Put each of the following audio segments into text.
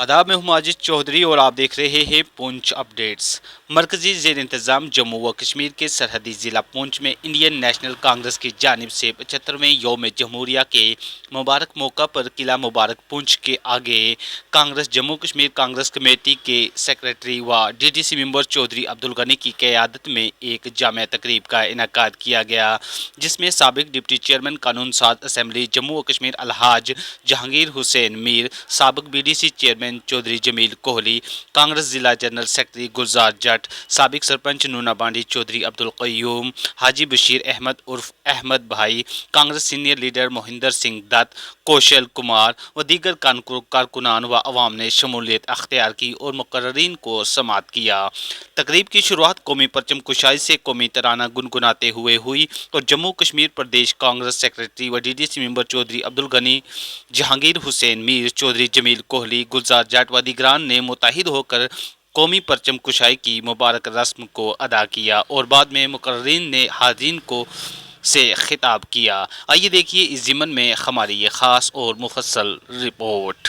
आदाब में हूं माजिद चौधरी और आप देख रहे हैं पूंछ अपडेट्स। मरकजी जेर इंतज़ाम जम्मू व कश्मीर के सरहदी ज़िला पूंछ में इंडियन नेशनल कांग्रेस की जानिब से 75वें यौम जमहूरिया के मुबारक मौका पर किला मुबारक पूंछ के आगे कांग्रेस जम्मू कश्मीर कांग्रेस कमेटी के सेक्रेटरी व DDC मेंबर चौधरी अब्दुल गनी की क़यादत में एक जामिया तकरीब का इनेकाद किया गया, जिसमें साबिक डिप्टी चेयरमैन कानून साज असम्बली जम्मू व कश्मीर अलहाज जहांगीर हुसैन मीर, साबिक BDC चेयरमैन चौधरी जमील कोहली, कांग्रेस जिला जनरल सेक्रेटरी गुलजार जट, साबिक सरपंच नूना बांडी चौधरी अब्दुल क़य्यूम, हाजी बशीर अहमद उर्फ अहमद भाई, कांग्रेस सीनियर लीडर मोहिंदर सिंह दत्त, कौशल कुमार व दीगर कारकुनान व अवाम ने शमूलियत अख्तियार की और मुकर्ररीन को समाअत किया। तकरीब की शुरुआत कौमी परचम कुशाई से कौमी तराना गुनगुनाते हुए हुई और जम्मू कश्मीर प्रदेश कांग्रेस सेक्रेटरी व DDC मेंबर चौधरी अब्दुल गनी, जहांगीर हुसैन मीर, चौधरी जमील कोहली, गुलजार जट व दीगरान ने मुत्तहिद होकर कौमी परचम कुशाई की मुबारक रस्म को अदा किया और बाद में मुकर्ररीन ने हाज़रीन को से खिताब किया। आइए देखिए इस ज़िमन में हमारी ये ख़ास और मुफस्सल रिपोर्ट।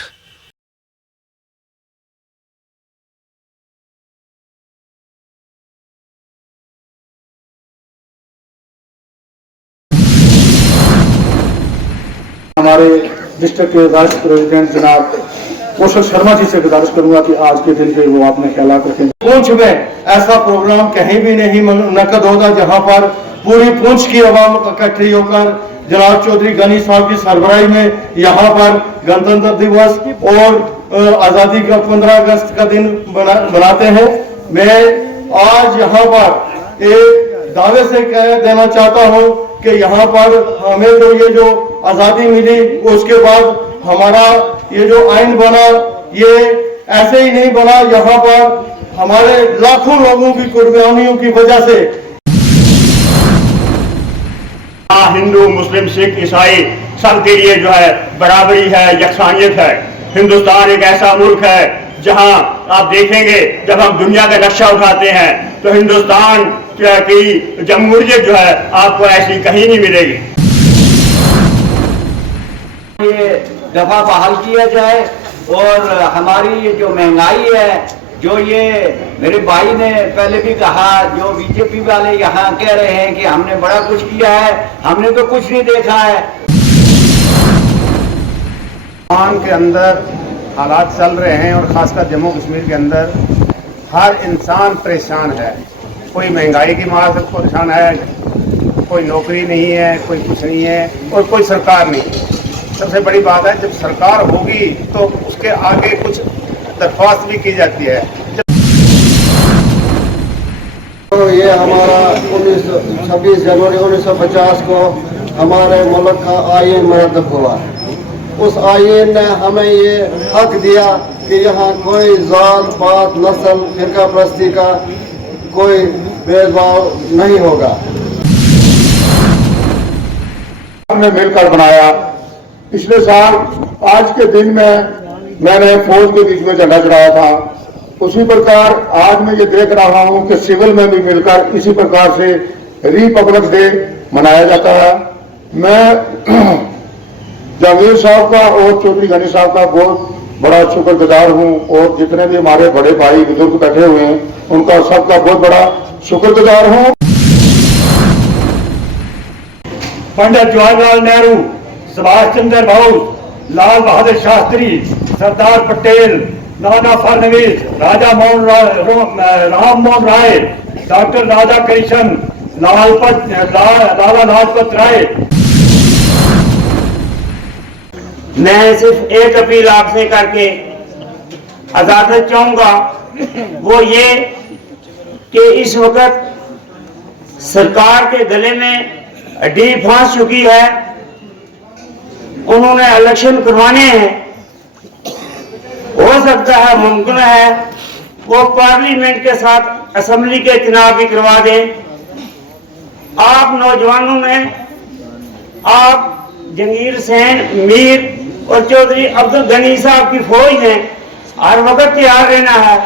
हमारे डिस्ट्रिक्ट के वाइस प्रेसिडेंट जनाब कौशल शर्मा जी से गुजारिश करूंगा कि आज के दिन पे वो अपने ख्यालात रखें। पूंछ में ऐसा प्रोग्राम कहीं भी नहीं मुनक्कद होता जहां पर पूरी पूंछ की आवाम इकट्ठी होकर जनाब चौधरी गनी साहब की सरबराही में यहाँ पर गणतंत्र दिवस और आज़ादी का 15 अगस्त का दिन मनाते हैं। मैं आज यहाँ पर एक दावे से कह देना चाहता हूँ कि यहाँ पर हमें जो आज़ादी मिली उसके बाद हमारा ये जो आइन बना ये ऐसे ही नहीं बना, यहाँ पर हमारे लाखों लोगों की कुर्बानियों की वजह से हिंदू मुस्लिम सिख ईसाई सबके लिए जो है बराबरी है, यकसानियत है। हिंदुस्तान एक ऐसा मुल्क है जहां आप देखेंगे जब हम दुनिया का नक्शा उठाते हैं तो हिंदुस्तान की जमहूरियत जो है आपको ऐसी कहीं नहीं मिलेगी। ये दफा बहाल किया जाए और हमारी ये जो महंगाई है, जो ये मेरे भाई ने पहले भी कहा, जो बीजेपी वाले यहाँ कह रहे हैं कि हमने बड़ा कुछ किया है, हमने तो कुछ नहीं देखा है। पाकिस्तान के अंदर हालात चल रहे हैं और ख़ासकर जम्मू कश्मीर के अंदर हर इंसान परेशान है। कोई महंगाई की मार से परेशान है, कोई नौकरी नहीं है, कोई कुछ नहीं है और कोई सरकार नहीं। सबसे बड़ी बात है जब सरकार होगी तो उसके आगे कुछ दरख्वास्त भी की जाती है। तो ये हमारा 26 जनवरी 1950 को हमारे मुल्क का आईन मुरद्दफ हुआ। उस आईन ने हमें ये हक दिया कि यहाँ कोई जात पात नस्ल फिरका परस्ती का कोई भेदभाव नहीं होगा। हमने मिलकर बनाया। पिछले साल आज के दिन में मैंने फौज के बीच में झंडा चढ़ाया था, उसी प्रकार आज मैं ये देख रहा हूँ कि सिविल में भी मिलकर इसी प्रकार से रिपब्लिक डे मनाया जाता है। मैं जहांगीर साहब का और चौधरी गनी साहब का बहुत बड़ा शुक्रगुजार हूँ और जितने भी हमारे बड़े भाई बुजुर्ग बैठे हुए हैं उनका सबका बहुत बड़ा शुक्रगुजार हूँ। पंडित जवाहरलाल नेहरू, सुभाष चंद्र बोस, लाल बहादुर शास्त्री, सरदार पटेल, नाना फडणवीस, राजा राम मोहन राय, डॉक्टर राधा कृष्ण, लाला लाजपत राय। मैं सिर्फ एक अपील आपसे करके आजाद चाहूंगा, वो ये कि इस वक्त सरकार के गले में हड्डी फंस चुकी है। उन्होंने इलेक्शन करवाने हैं, हो सकता है मुमकिन है वो पार्लियामेंट के साथ असेंबली के चुनाव भी करवा दें। आप नौजवानों में आप जहांगीर हुसैन मीर और चौधरी अब्दुल गनी साहब की फौज ने हर वक्त तैयार रहना है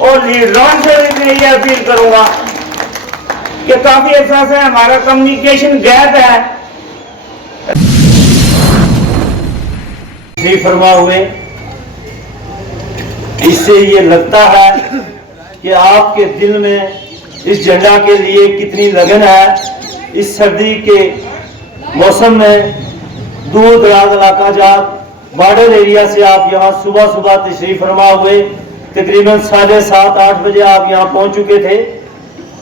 और लीडरान से भी मैं ये अपील करूंगा कि काफी अच्छा से हमारा कम्युनिकेशन गैप है। फरमा हुए اس سے یہ لگتا ہے کہ آپ کے دل میں اس جھنڈا کے لیے کتنی لگن ہے. اس سردی کے موسم میں دور دراز علاقہ جات بارڈر ایریا سے آپ یہاں صبح صبح تشریف فرما ہوئے, تقریباً 7:30-8 بجے آپ یہاں پہنچ چکے تھے.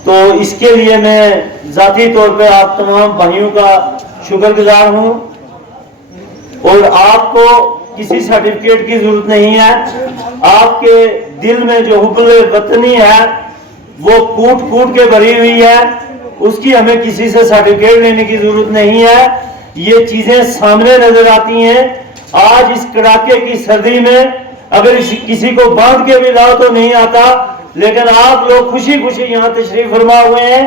تو اس کے لیے میں ذاتی طور پہ آپ تمام بھائیوں کا شکر گزار ہوں. اور آپ کو کسی سرٹیفکیٹ کی ضرورت نہیں ہے. آپ کے دل میں جو حب وطنی ہے وہ کوٹ کوٹ کے بھری ہوئی ہے, اس کی ہمیں کسی سے سرٹیفکیٹ لینے کی ضرورت نہیں ہے. یہ چیزیں سامنے نظر آتی ہیں. آج اس کڑاکے کی سردی میں اگر کسی کو باندھ کے بھی لاؤ تو نہیں آتا, لیکن آپ لوگ خوشی خوشی یہاں تشریف فرما ہوئے ہیں.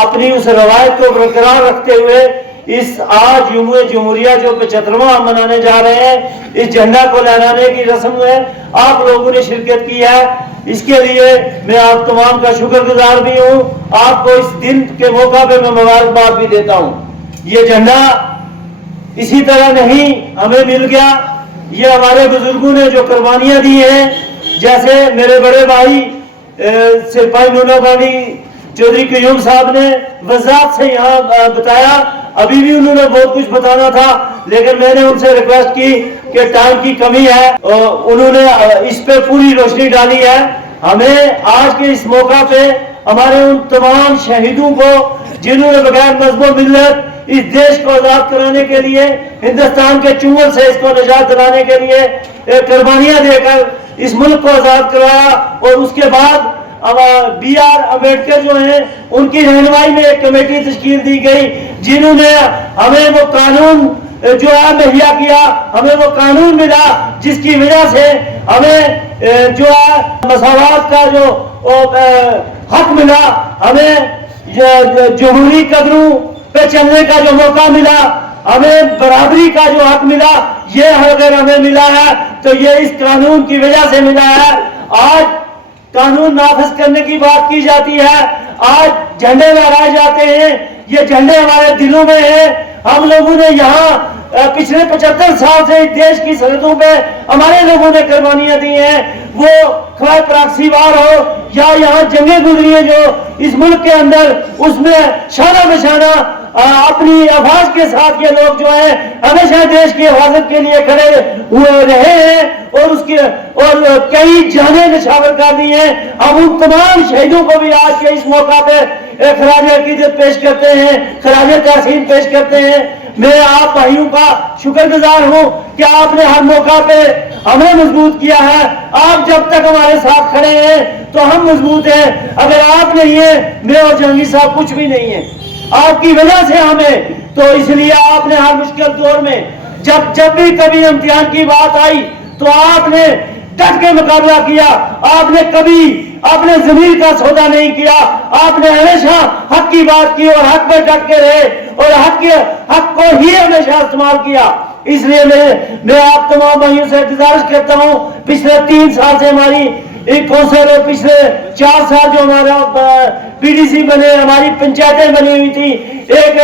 اپنی اس روایت کو برقرار رکھتے ہوئے اس آج یوم جمہوریہ جو 75واں ہم منانے جا رہے ہیں, اس جھنڈا کو لہرانے کی رسم میں آپ لوگوں نے شرکت کی ہے. اس کے لیے میں آپ تمام کا شکر گزار بھی ہوں. آپ کو اس دن کے موقع پہ میں مبارکباد بھی دیتا ہوں. یہ جھنڈا اسی طرح نہیں ہمیں مل گیا, یہ ہمارے بزرگوں نے جو قربانیاں دی ہیں, جیسے میرے بڑے بھائی سپاہی نونا بانی چودھری قیوم صاحب نے وضاحت سے یہاں بتایا. ابھی بھی انہوں نے بہت کچھ بتانا تھا, لیکن میں نے ان سے ریکویسٹ کی کہ ٹائم کی کمی ہے, انہوں نے اس پہ پوری روشنی ڈالی ہے. ہمیں آج کے اس موقع پہ ہمارے ان تمام شہیدوں کو جنہوں نے بغیر مذہب و ملت اس دیش کو آزاد کرانے کے لیے, ہندوستان کے چنگل سے اس کو نجات دلانے کے لیے قربانیاں دے کر اس ملک کو آزاد کرایا. اور اس کے بعد بی آر امبیڈکر جو ہیں ان کی رہنمائی میں ایک کمیٹی تشکیل دی گئی, جنہوں نے ہمیں وہ قانون جو ہے مہیا کیا, ہمیں وہ قانون ملا جس کی وجہ سے ہمیں جو ہے مساوات کا جو حق ملا, ہمیں جمہوری قدروں پہ چلنے کا جو موقع ملا, ہمیں برابری کا جو حق ملا. یہ اگر ہمیں ملا ہے تو یہ اس قانون کی وجہ سے ملا ہے. آج قانون نافذ کرنے کی بات کی جاتی ہے, آج جھنڈے لہرائے جاتے ہیں, یہ جھنڈے ہمارے دلوں میں ہیں. ہم لوگوں نے یہاں پچھلے 75 سال سے اس دیش کی سرحدوں پہ ہمارے لوگوں نے قربانیاں دی ہیں, وہ خواہ پراکسی وار ہو یا یہاں جنگیں گزری ہیں جو اس ملک کے اندر, اس میں شانہ بشانہ اپنی آواز کے ساتھ یہ لوگ جو ہیں ہمیشہ دیش کی حفاظت کے لیے کھڑے ہوئے رہے ہیں, اور اس کے اور کئی جانیں نچھاور کر دی ہیں. ہم ان تمام شہیدوں کو بھی آج کے اس موقع پہ خراج عقیدت پیش کرتے ہیں, خراج تحسین پیش کرتے ہیں. میں آپ بھائیوں کا شکر گزار ہوں کہ آپ نے ہر موقع پہ ہمیں مضبوط کیا ہے. آپ جب تک ہمارے ساتھ کھڑے ہیں تو ہم مضبوط ہیں. اگر آپ نہیں ہیں, میں اور جہانگیر صاحب کچھ بھی نہیں ہیں. آپ کی وجہ سے ہمیں, تو اس لیے آپ نے ہر مشکل دور میں جب بھی کبھی امتحان کی بات آئی تو آپ نے ڈٹ کے مقابلہ کیا. آپ نے کبھی اپنے ضمیر کا سودا نہیں کیا. آپ نے ہمیشہ حق کی بات کی اور حق پہ ڈٹ کے رہے اور حق کو ہی ہمیشہ استعمال کیا. اس لیے میں آپ تمام بھائیوں سے گزارش کرتا ہوں, پچھلے 3 سال سے ہماری ایک کونسل اور پچھلے 4 سال جو ہمارا پی ڈی سی بنے, ہماری پنچایتیں بنی ہوئی تھی, ایک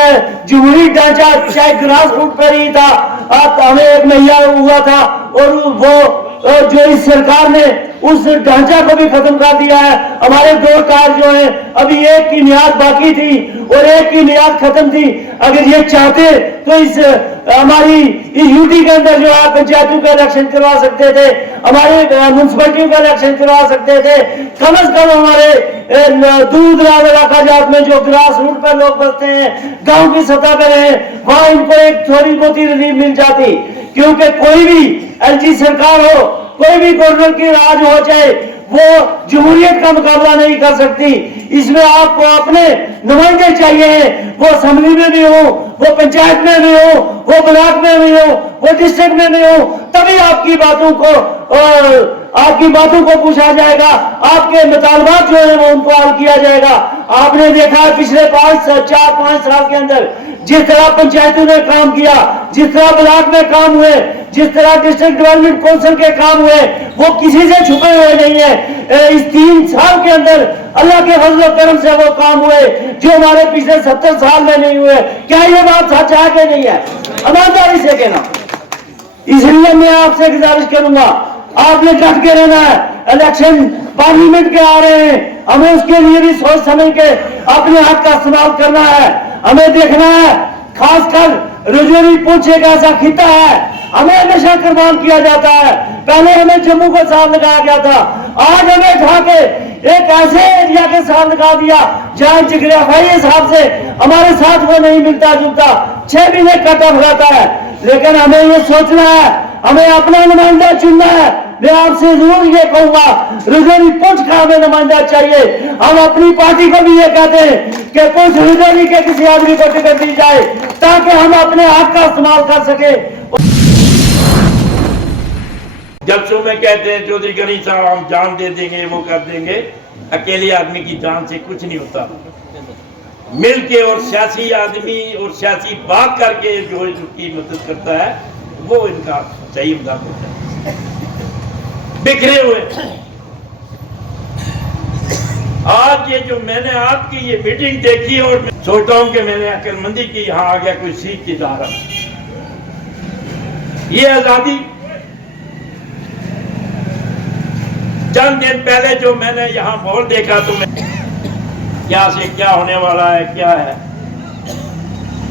جمہوری ڈھانچہ چاہے گراس روٹ پر ہی تھا, ہمیں ایک مہیا ہوا تھا, اور وہ جو اس سرکار نے اس ڈھانچہ کو بھی ختم کر دیا ہے. ہمارے 2 کار جو ہیں, ابھی ایک کی میعاد باقی تھی اور ایک کی میعاد ختم تھی. اگر یہ چاہتے تو ہماری یوٹی کے اندر جو ہے پنچایتوں کا الیکشن کروا سکتے تھے, ہمارے میونسپلٹیوں کا الیکشن کروا سکتے تھے. کم از کم ہمارے دور دراز علاقہ جات میں جو گراس روٹ پر لوگ بستے ہیں, گاؤں کی سطح پر ہیں, وہاں ان کو ایک تھوڑی بہت ہی ریلیف مل جاتی. کیونکہ کوئی بھی ایل جی سرکار ہو, کوئی بھی گورنر کی راج ہو, چاہے وہ جمہوریت کا مقابلہ نہیں کر سکتی. اس میں آپ کو اپنے نمائندے چاہیے ہیں, وہ اسمبلی میں بھی ہوں, وہ پنچایت میں بھی ہوں, وہ بلاک میں بھی ہوں, وہ ڈسٹرکٹ میں بھی ہوں, تبھی آپ کی باتوں کو پوچھا جائے گا, آپ کے مطالبات جو ہیں وہ ان کو حل کیا جائے گا. آپ نے دیکھا ہے پچھلے 4-5 سال کے اندر جس طرح پنچایتوں نے کام کیا, جس طرح بلاک میں کام ہوئے, جس طرح ڈسٹرکٹ ڈیولپمنٹ کونسل کے کام ہوئے, وہ کسی سے چھپے ہوئے نہیں ہیں. اس 3 سال کے اندر اللہ کے فضل و کرم سے وہ کام ہوئے جو ہمارے پچھلے 70 سال میں نہیں ہوئے. کیا یہ بات سچ ہے کہ نہیں ہے؟ ایمانداری سے کہنا. اس لیے میں آپ سے گزارش کروں گا, آپ نے ڈٹ کے رہنا ہے. इलेक्शन पार्लियामेंट के आ रहे हैं, हमें उसके लिए भी सोच समझ के अपने हाथ का इस्तेमाल करना है। हमें देखना है, खासकर रजौरी पुंछ एक ऐसा खिता है, हमें हमेशा कुर्बान किया जाता है। पहले हमें जम्मू को साथ लगाया गया था, आज हमें उठा के एक ऐसे एरिया के साथ लगा दिया जहां जिग्राफाई हिसाब से हमारे साथ वो नहीं मिलता जुलता, 6 महीने कट ऑफ रहता है। लेकिन हमें ये सोचना है, हमें अपना नुमाइंदा चुनना है। मैं आपसे जरूर ये कहूंगा, रजौरी पुंछ का हमें नुमाइंदा चाहिए। हम अपनी पार्टी को भी ये कहते हैं कि पुंछ रजौरी के किसी आदमी को टिकट दी जाए ताकि हम अपने हक का इस्तेमाल कर सके। जलसों में कहते हैं चौधरी गनी साहब हम जान दे देंगे, वो कर देंगे। अकेले आदमी की जान से कुछ नहीं होता, मिल के और सियासी आदमी और सियासी बात करके जो उसकी मदद करता है वो इनका सही मदद होता है। बिखरे हुए आज ये जो मैंने आपकी ये मीटिंग देखी और मैं सोचता हूं कि मैंने अक्लमंदी की यहां आ गया कोई सीख की जा रहा। ये आजादी चंद दिन पहले जो मैंने यहाँ माहौल देखा तो मैं क्या से क्या होने वाला है क्या है,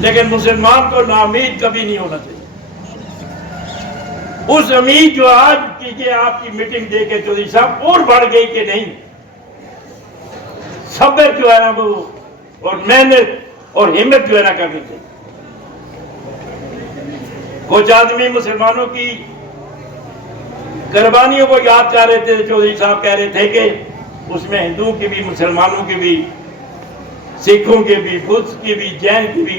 लेकिन मुसलमान को नाउम्मीद कभी नहीं होना चाहिए। उस उम्मीद जो आज कीजिए आपकी मीटिंग देके चौधरी साहब और बढ़ गई कि नहीं, सब्र जो है ना वो और मेहनत और हिम्मत जो है ना करनी चाहिए। कुछ आदमी मुसलमानों की कुर्बानियों को याद कर रहे थे, चौधरी साहब कह रहे थे कि उसमें हिंदुओं की भी, मुसलमानों की भी, सिखों के भी, बुद्ध की भी, जैन की भी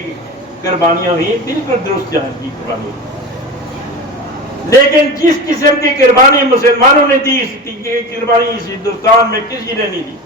कुर्बानियां हुई, बिल्कुल दुरुस्त जहां की कुर्बानी। लेकिन जिस किस्म की कुर्बानी मुसलमानों ने दी, इस कुर्बानी इस हिंदुस्तान में किसी ने नहीं दी।